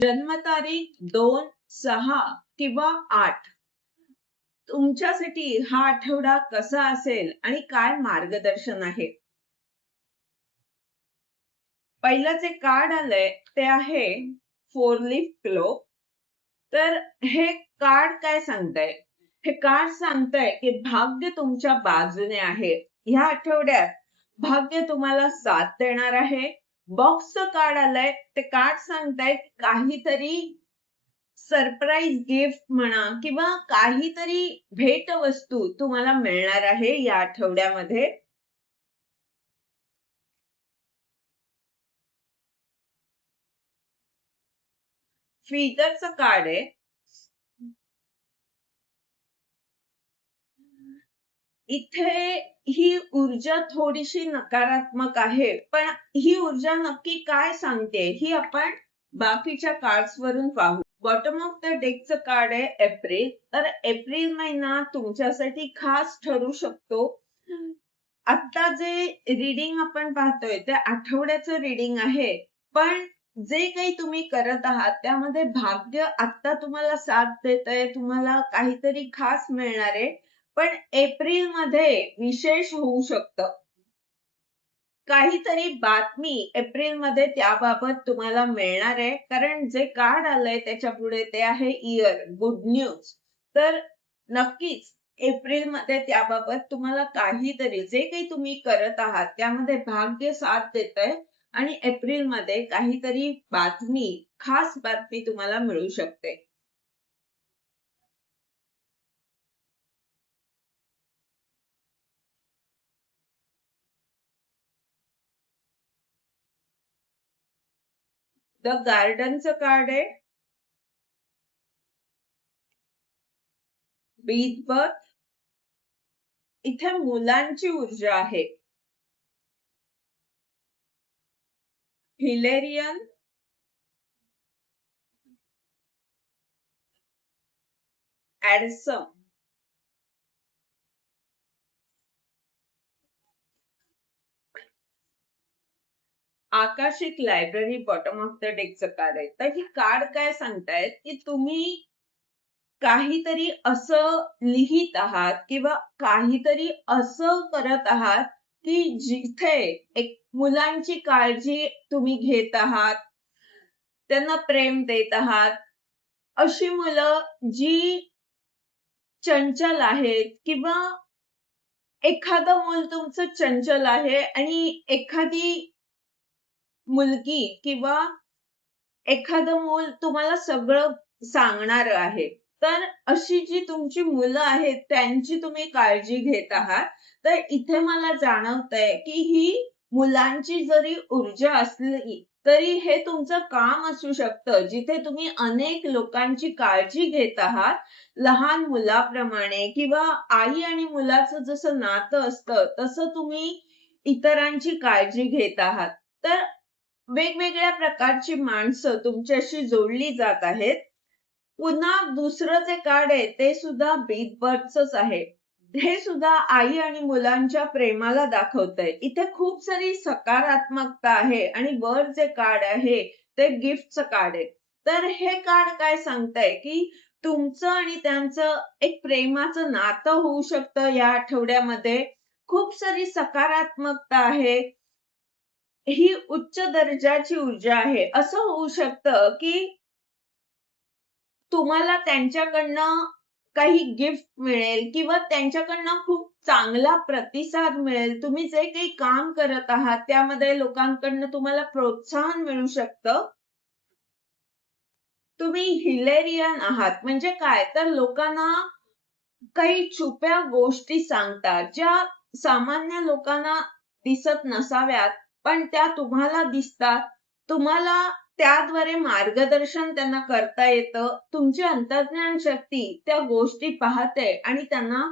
जन्मतारीख 2, 6 किंवा 8 तुमच्यासाठी हा आठवडा कसा असेल आणि काय मार्गदर्शन आहे? पहिलं जे कार्ड आलंय ते आहे 4 लीफ क्लोव्ह. तर हे कार्ड काय सांगताय? हे कार्ड सांगताय की भाग्य तुमच्या बाजूने आहे. ह्या आठवड्यात भाग्य तुम्हाला साथ देणार आहे. बॉक्सचं कार्ड आलंय ते कार्ड सांगताय काहीतरी सरप्राईज गिफ्ट म्हणा किंवा काहीतरी भेटवस्तू तुम्हाला मिळणार आहे या आठवड्यामध्ये. फ्रीजरचं कार्ड आहे. इथे ही ऊर्जा थोडीशी नकारात्मक आहे, पण ही ऊर्जा नक्की काय सांगते ही आपण बाकीच्या कार्ड्स वरून पाहू. बॉटम ऑफ द डेकचं कार्ड आहे एप्रिल. तर एप्रिल महिना तुमच्यासाठी खास ठरू शकतो. आता जे रीडिंग आपण पाहतोय ते आठवड्याचं रीडिंग आहे, पण जे काही तुम्ही करत आहात त्यामध्ये भाग्य आता तुम्हाला साथ देतंय, तुम्हाला काहीतरी खास मिळणार आहे. पण एप्रिल मध्ये विशेष होऊ शकतं. काहीतरी बातमी एप्रिल मध्ये त्याबाबत तुम्हाला मिळणार आहे, कारण जे कार्ड आलंय त्याच्या पुढे ते आहे इयर, गुड न्यूज. तर नक्कीच एप्रिल मध्ये त्याबाबत तुम्हाला काहीतरी जे काही तुम्ही करत आहात त्यामध्ये भाग्य साथ देतंय आणि एप्रिल मध्ये काहीतरी बातमी, खास बातमी तुम्हाला मिळू शकते. द गार्डनचं कार्ड आहे. बीज बर्थ. इथे मुलांची ऊर्जा आहे. हिलेरियन. ऍडसम. Akashic library bottom of the डेकचं कार्ड आहे. तर ही कार्ड काय सांगतायत की तुम्ही काहीतरी असं लिहित आहात किंवा काहीतरी असं करत आहात की जिथे एक मुलांची काळजी तुम्ही घेत आहात, त्यांना प्रेम देत आहात. अशी मुलं जी चंचल आहेत किंवा एखादं मूल तुमचं चंचल आहे आणि एखादी मुलगी किंवा एखादं मूल तुम्हाला सगळं सांगणार आहे. तर अशी जी तुमची मुलं आहेत त्यांची तुम्ही काळजी घेत आहात. तर इथे मला जाणवतंय की ही मुलांची जरी ऊर्जा असली तरी हे तुमचं काम असू शकतं, जिथे तुम्ही अनेक लोकांची काळजी घेत आहात. लहान मुलाप्रमाणे किंवा आई आणि मुलाचं जसं नातं असतं तसं तुम्ही इतरांची काळजी घेत आहात. तर वेगवेगळ्या प्रकारची माणसं तुमच्याशी जोडली जात आहेत. पुन्हा दुसरं जे कार्ड आहे ते सुद्धा बिग बर्थच आहे. हे सुद्धा आई आणि मुलांच्या प्रेमाला दाखवतंय. इथे खूप सारी सकारात्मकता आहे आणि वर जे कार्ड आहे ते गिफ्टचं कार्ड आहे. तर हे कार्ड काय सांगतंय की तुमचं आणि त्यांचं एक प्रेमाचं नातं होऊ शकतं या आठवड्यामध्ये. खूप सारी सकारात्मकता आहे. ही उच्च दर्जाची ऊर्जा आहे. असं होऊ शकतं की तुम्हाला त्यांच्याकडनं काही गिफ्ट मिळेल किंवा त्यांच्याकडनं खूप चांगला प्रतिसाद मिळेल. तुम्ही जे काही काम करत आहात त्यामध्ये लोकांकडनं तुम्हाला प्रोत्साहन मिळू शकतं. तुम्ही हिलेरियन आहात म्हणजे काय? तर लोकांना काही छुप्या गोष्टी सांगतात, ज्या सामान्य लोकांना दिसत नसाव्यात, पण त्या तुम्हाला दिसतात. तुम्हाला त्याद्वारे मार्गदर्शन त्यांना करता येतं. तुमची अंतर्ज्ञान शक्ती त्या गोष्टी पाहते आणि त्यांना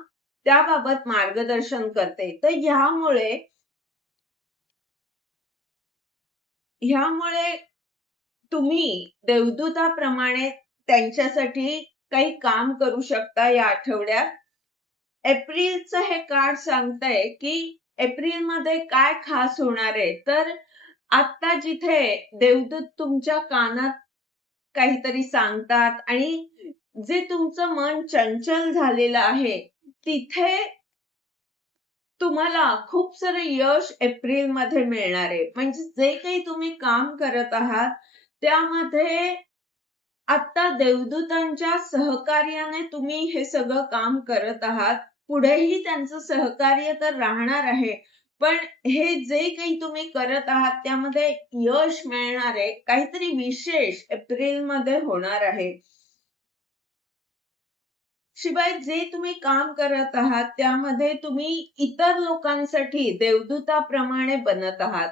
त्याबाबत मार्गदर्शन करते. तर ह्यामुळे तुम्ही देवदूताप्रमाणे त्यांच्यासाठी काही काम करू शकता या आठवड्यात. एप्रिलचं हे कार्ड सांगतंय की एप्रिलमध्ये काय खास होणार आहे. तर आता जिथे देवदूत तुमच्या कानात काहीतरी सांगतात आणि जे तुमचं मन चंचल झालेलं आहे तिथे तुम्हाला खूप सारं यश एप्रिलमध्ये मिळणार आहे. म्हणजे जे काही तुम्ही काम करत आहात त्यामध्ये आता देवदूतांच्या सहकार्याने तुम्ही हे सगळं काम करत आहात. पुढेही त्यांचं सहकार्य तर राहणार आहे. पण हे जे काही तुम्ही करत आहात त्यामध्ये यश मिळणार आहे. काहीतरी विशेष एप्रिलमध्ये होणार आहे. शिवाय जे तुम्ही काम करत आहात त्यामध्ये तुम्ही इतर लोकांसाठी देवदूताप्रमाणे बनत आहात.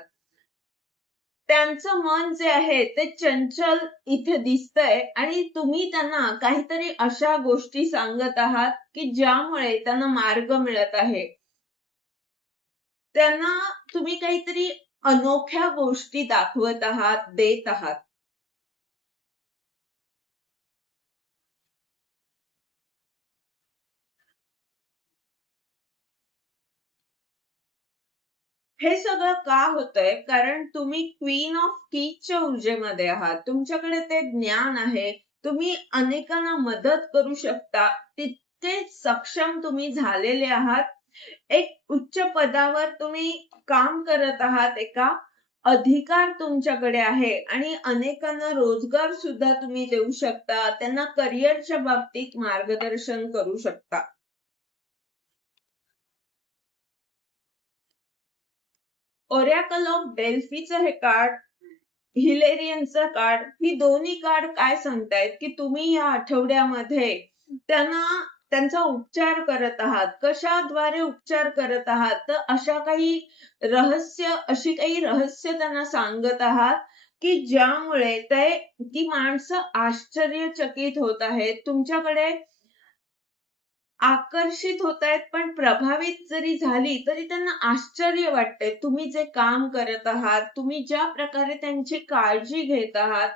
त्यांचं मन जे आहे ते चंचल इथे दिसतंय आणि तुम्ही त्यांना काहीतरी अशा गोष्टी सांगत आहात की ज्यामुळे त्यांना मार्ग मिळत आहे. त्यांना तुम्ही काहीतरी अनोख्या गोष्टी दाखवत आहात, देत आहात. हे सगळं का होतंय? कारण तुम्ही क्वीन ऑफ कीजच्या ऊर्जेमध्ये आहात. तुमच्याकडे ते ज्ञान आहे. तुम्ही अनेकांना मदत करू शकता. तितके सक्षम तुम्ही झालेले आहात. एक उच्च पदावर तुम्ही काम करत आहात. एका अधिकार तुमच्याकडे आहे आणि अनेकांना रोजगार सुद्धा तुम्ही देऊ शकता. त्यांना करिअरच्या बाबतीत मार्गदर्शन करू शकता. ओरॅकल ऑफ डेल्फीचं हे कार्ड, हिलेरियनचं कार्ड, ही दोन्ही कार्ड काय सांगतायत की तुम्ही या आठवड्यामध्ये त्यांना त्यांचा उपचार करत आहात. कशाद्वारे उपचार करत आहात? तर अशी काही रहस्य त्यांना सांगत आहात की ज्यामुळे ती माणसं आश्चर्यचकित होत आहेत. तुमच्याकडे आकर्षित होतायत पण प्रभावित जरी झाली तरी त्यांना आश्चर्य वाटतंय. तुम्ही जे काम करत आहात, तुम्ही ज्या प्रकारे त्यांची काळजी घेत आहात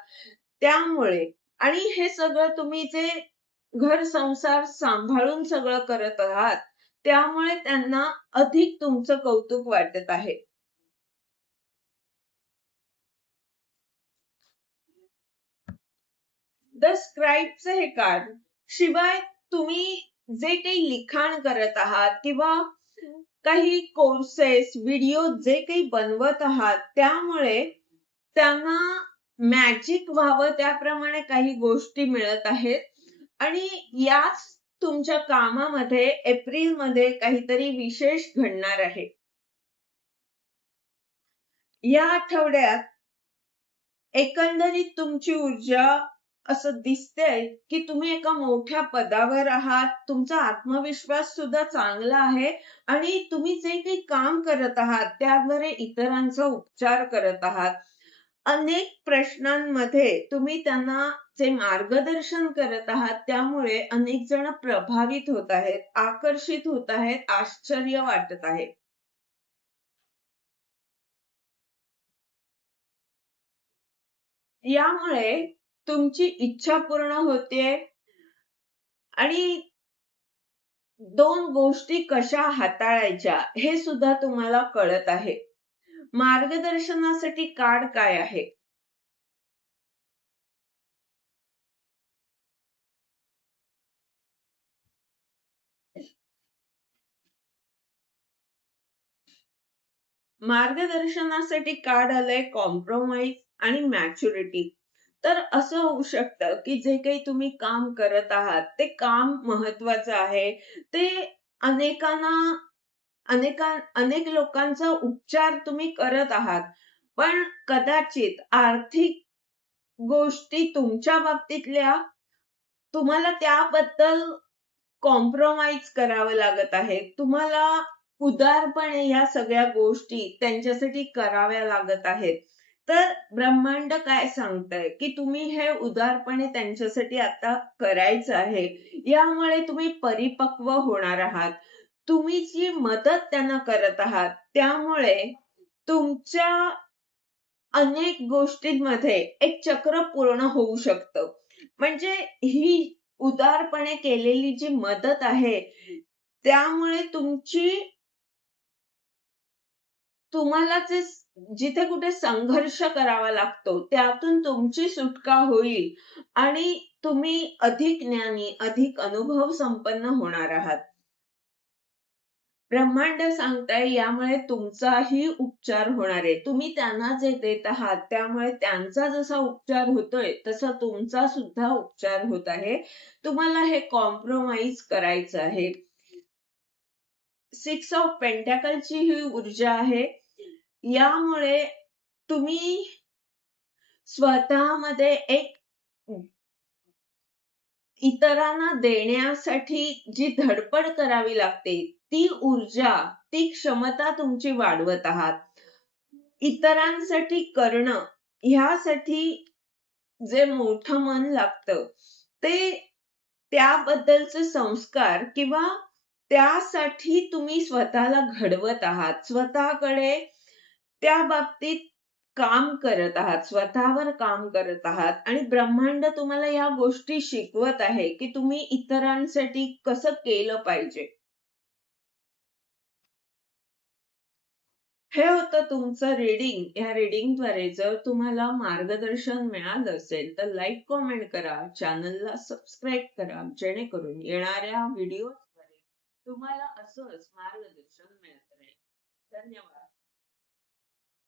त्यामुळे आणि हे सगळं तुम्ही जे घर संसार सांभाळून सगळं करत आहात त्यामुळे त्यांना अधिक तुमचं कौतुक वाटत आहे. द स्क्राईबचं हे कार्ड, शिवाय तुम्ही जे काही लिखाण करत आहात किंवा काही कोर्सेस, व्हिडिओ जे काही बनवत आहात त्यामुळे त्यांना मॅजिक व्हावं त्याप्रमाणे काही गोष्टी मिळत आहेत आणि याच तुमच्या कामामध्ये एप्रिलमध्ये काहीतरी विशेष घडणार आहे. या आठवड्यात एकंदरीत तुमची ऊर्जा असं दिसतंय की तुम्ही एका मोठ्या पदावर आहात. तुमचा आत्मविश्वास सुद्धा चांगला आहे आणि तुम्ही जे काही काम करत आहात त्याद्वारे इतरांचा उपचार करत आहात. अनेक प्रश्नांमध्ये तुम्ही त्यांना जे मार्गदर्शन करत आहात त्यामुळे अनेक जण प्रभावित होत आहेत, आकर्षित होत आहेत, आश्चर्य वाटत आहे. यामुळे तुमची इच्छा पूर्ण होतेय आणि दोन गोष्टी कशा हाताळायच्या हे सुद्धा तुम्हाला कळत आहे. मार्गदर्शनासाठी कार्ड काय आहे? मार्गदर्शनासाठी कार्ड आलंय कॉम्प्रोमाइज आणि मॅच्युरिटी. तर असं होऊ शकतं की जे काही तुम्ही काम करत आहात ते काम महत्वाचं आहे. ते अनेकांना अनेक लोकांचा उपचार तुम्ही करत आहात. पण कदाचित आर्थिक गोष्टी तुमच्या बाबतीतल्या तुम्हाला त्याबद्दल कॉम्प्रोमाइज करावं लागत आहे. तुम्हाला उदारपणे ह्या सगळ्या गोष्टी त्यांच्यासाठी कराव्या लागत आहेत. तर ब्रह्मांड काय सांगतंय की तुम्ही हे उदारपणे त्यांच्यासाठी आता करायचं आहे. यामुळे तुम्ही परिपक्व होणार आहात. तुम्ही जी मदत त्यांना करत आहात त्यामुळे तुमच्या अनेक गोष्टींमध्ये एक चक्र पूर्ण होऊ शकतं. म्हणजे ही उदारपणे केलेली जी मदत आहे त्यामुळे तुम्हाला जे जिथे कुठे संघर्ष करावा लागतो त्यातून तुमची सुटका होईल आणि तुम्ही अधिक ज्ञानी, अधिक अनुभव संपन्न होणार आहात. ब्रह्मांड सांगताय यामुळे तुमचाही उपचार होणार आहे. तुम्ही त्यांना जे देत आहात त्यामुळे त्यांचा जसा उपचार होतोय तसा तुमचा सुद्धा उपचार होत आहे. तुम्हाला हे कॉम्प्रोमाइज करायचं आहे. 6 ऑफ पेंटॅकलची ही ऊर्जा आहे. यामुळे तुम्ही स्वतःमध्ये एक इतरांना देण्यासाठी जी धडपड करावी लागते, ती ऊर्जा, ती क्षमता तुमची वाढवत आहात. इतरांसाठी करणं ह्यासाठी जे मोठं मन लागतं, ते त्याबद्दलचे संस्कार किंवा त्यासाठी तुम्ही स्वतःला घडवत आहात. स्वतःकडे त्या बाबतीत काम करत आहात, स्वतःवर काम करत आहात आणि ब्रह्मांड तुम्हाला या गोष्टी शिकवत आहे, की तुम्ही इतरांसाठी कसं केलं पाहिजे. हे होतं तुमचं रीडिंग. या रीडिंगद्वारे जर तुम्हाला मार्गदर्शन मिळालं असेल तर लाईक, कमेंट करा, चॅनलला सबस्क्राईब करा, जेणेकरून येणाऱ्या व्हिडिओद्वारे तुम्हाला असंच मार्गदर्शन मिळत राहील. धन्यवाद.